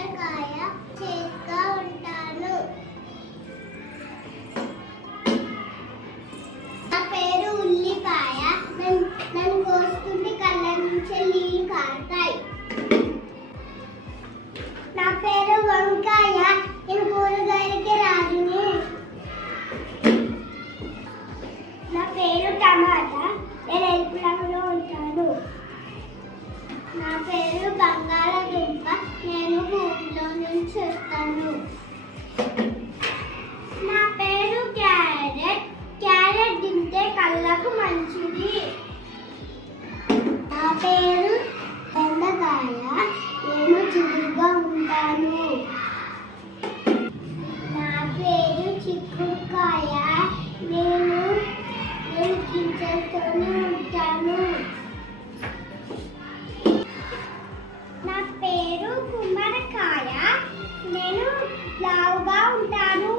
కాకరకాయ చేదుగా ఉంటాను. నా పేరు ఉల్లిపాయ. నన్ను కోసుకుంటే కళ్ళ నుంచి నీళ్ళు కారుతాయి. నా పేరు వంకాయ. నేను కూరగాయలకి రాజుని. నా పేరు టమాటా. నేను ఎరుపు రంగులో ఉంటాను. నా పేరు బంగాళదుంప. నేను భూమిలో నుంచి వస్తాను. నా పేరు క్యారెట్. క్యారెట్ తింటే కళ్ళకు మంచిది. నా పేరు బెండకాయ. నేను చిగురుగా ఉంటాను. నా పేరు చిక్కుడుకాయ. నేను గింజలతోనే ఉంటాను. నా పేరు గుమ్మడికాయ. నేను లావుగా ఉంటాను.